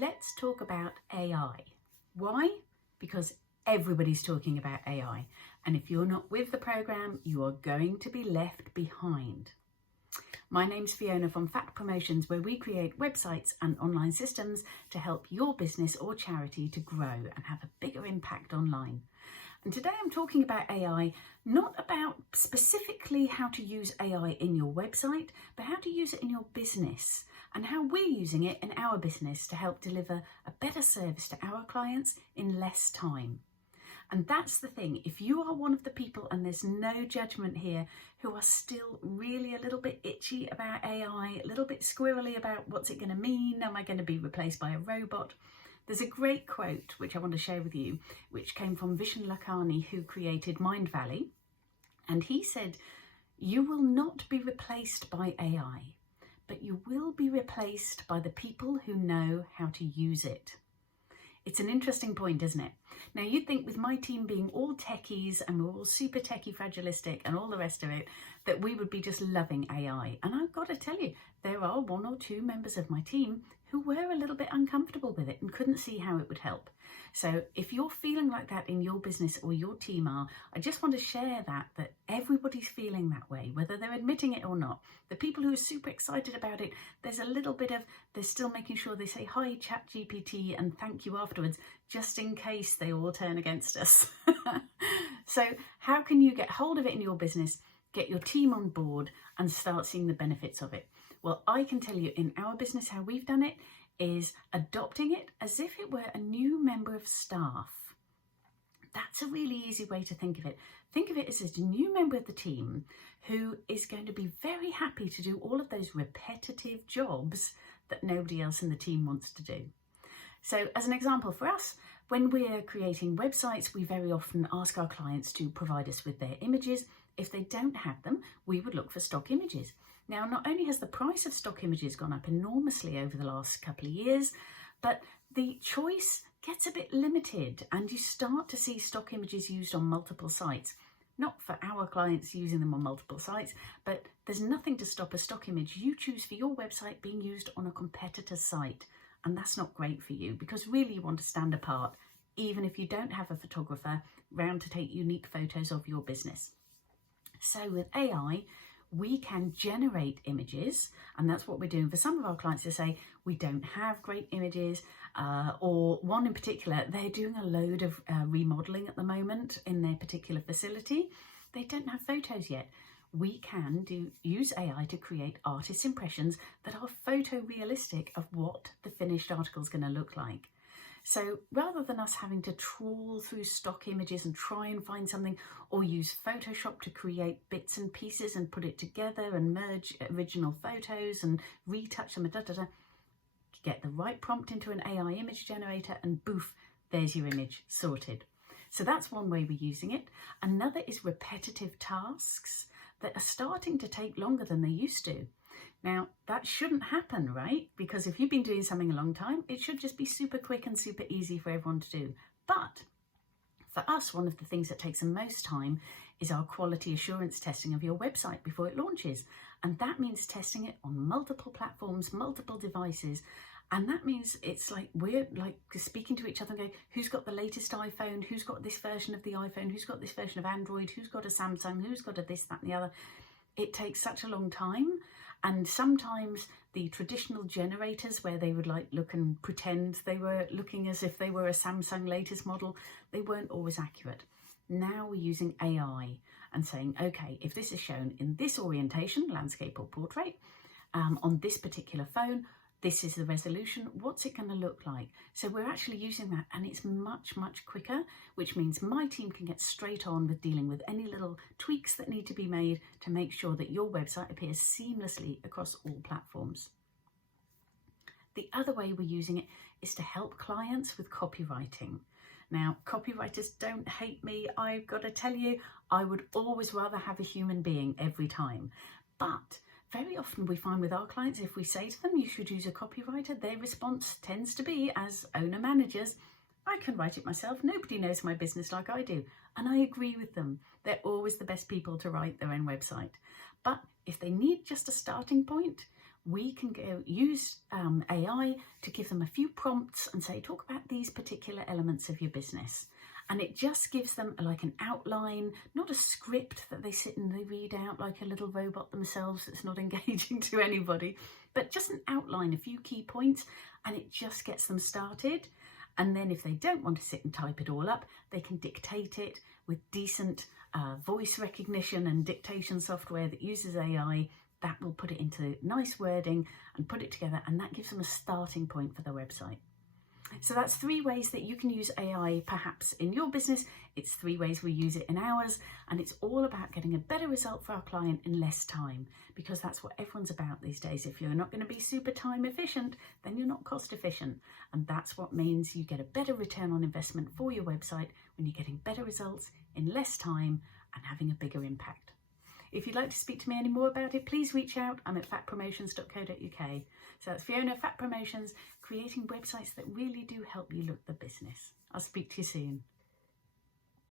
let's talk about AI. Why? Because everybody's talking about AI. And if you're not with the program, you are going to be left behind. My name's Fiona from Fact Promotions, where we create websites and online systems to help your business or charity to grow and have a bigger impact online. And today I'm talking about AI, not about specifically how to use AI in your website, but how to use it in your business and how we're using it in our business to help deliver a better service to our clients in less time. And that's the thing, if you are one of the people, and there's no judgment here, who are still really a little bit itchy about AI, a little bit squirrely about what's it going to mean, am I going to be replaced by a robot? There's a great quote which I want to share with you, which came from Vishen Lakhani, who created Mindvalley. And he said, "You will not be replaced by AI, but you will be replaced by the people who know how to use it." It's an interesting point, isn't it? Now, you'd think with my team being all techies and we're all super techie fragilistic and all the rest of it, that we would be just loving AI. And I've got to tell you, there are one or two members of my team who were a little bit uncomfortable with it and couldn't see how it would help. So if you're feeling like that in your business or your team are, I just want to share that everybody's feeling that way, whether they're admitting it or not. The people who are super excited about it, there's a little bit of, they're still making sure they say, "Hi, ChatGPT," and thank you afterwards, just in case they all turn against us. So how can you get hold of it in your business, get your team on board and start seeing the benefits of it? Well, I can tell you in our business how we've done it is adopting it as if it were a new member of staff. That's a really easy way to think of it. Think of it as a new member of the team who is going to be very happy to do all of those repetitive jobs that nobody else in the team wants to do. So as an example for us, when we're creating websites, we very often ask our clients to provide us with their images. If they don't have them, we would look for stock images. Now, not only has the price of stock images gone up enormously over the last couple of years, but the choice gets a bit limited and you start to see stock images used on multiple sites. Not for our clients using them on multiple sites, but there's nothing to stop a stock image you choose for your website being used on a competitor's site. And that's not great for you because really you want to stand apart, even if you don't have a photographer round to take unique photos of your business. So with AI, we can generate images, and that's what we're doing for some of our clients to say we don't have great images, or one in particular, they're doing a load of remodeling at the moment in their particular facility. They don't have photos yet. We can use AI to create artist impressions that are photorealistic of what the finished article is going to look like. So rather than us having to trawl through stock images and try and find something, or use Photoshop to create bits and pieces and put it together and merge original photos and retouch them, get the right prompt into an AI image generator and boof, there's your image sorted. So that's one way we're using it. Another is repetitive tasks that are starting to take longer than they used to. Now, that shouldn't happen, right? Because if you've been doing something a long time, it should just be super quick and super easy for everyone to do. But for us, one of the things that takes the most time is our quality assurance testing of your website before it launches. And that means testing it on multiple platforms, multiple devices. And that means it's like we're like speaking to each other and going, who's got the latest iPhone? Who's got this version of the iPhone? Who's got this version of Android? Who's got a Samsung? Who's got a this, that, and the other? It takes such a long time. And sometimes the traditional generators where they would like look and pretend they were looking as if they were a Samsung latest model, they weren't always accurate. Now we're using AI and saying, okay, if this is shown in this orientation, landscape or portrait, on this particular phone, this is the resolution, what's it going to look like? So we're actually using that and it's much, much quicker, which means my team can get straight on with dealing with any little tweaks that need to be made to make sure that your website appears seamlessly across all platforms. The other way we're using it is to help clients with copywriting. Now, copywriters don't hate me. I've got to tell you, I would always rather have a human being every time. But very often we find with our clients, if we say to them, you should use a copywriter, their response tends to be, as owner managers, I can write it myself. Nobody knows my business like I do. And I agree with them. They're always the best people to write their own website. But if they need just a starting point, we can go use AI to give them a few prompts and say, talk about these particular elements of your business. And it just gives them like an outline, not a script that they sit and they read out like a little robot themselves that's not engaging to anybody, but just an outline, a few key points, and it just gets them started. And then if they don't want to sit and type it all up, they can dictate it with decent voice recognition and dictation software that uses AI. That will put it into nice wording and put it together, and that gives them a starting point for their website. So that's 3 ways that you can use AI perhaps in your business. It's 3 ways we use it in ours, and it's all about getting a better result for our client in less time, because that's what everyone's about these days. If you're not going to be super time efficient, then you're not cost efficient, and that's what means you get a better return on investment for your website when you're getting better results in less time and having a bigger impact. If you'd like to speak to me any more about it, please reach out. I'm at fatpromotions.co.uk. So that's Fiona, Fat Promotions, creating websites that really do help you look the business. I'll speak to you soon.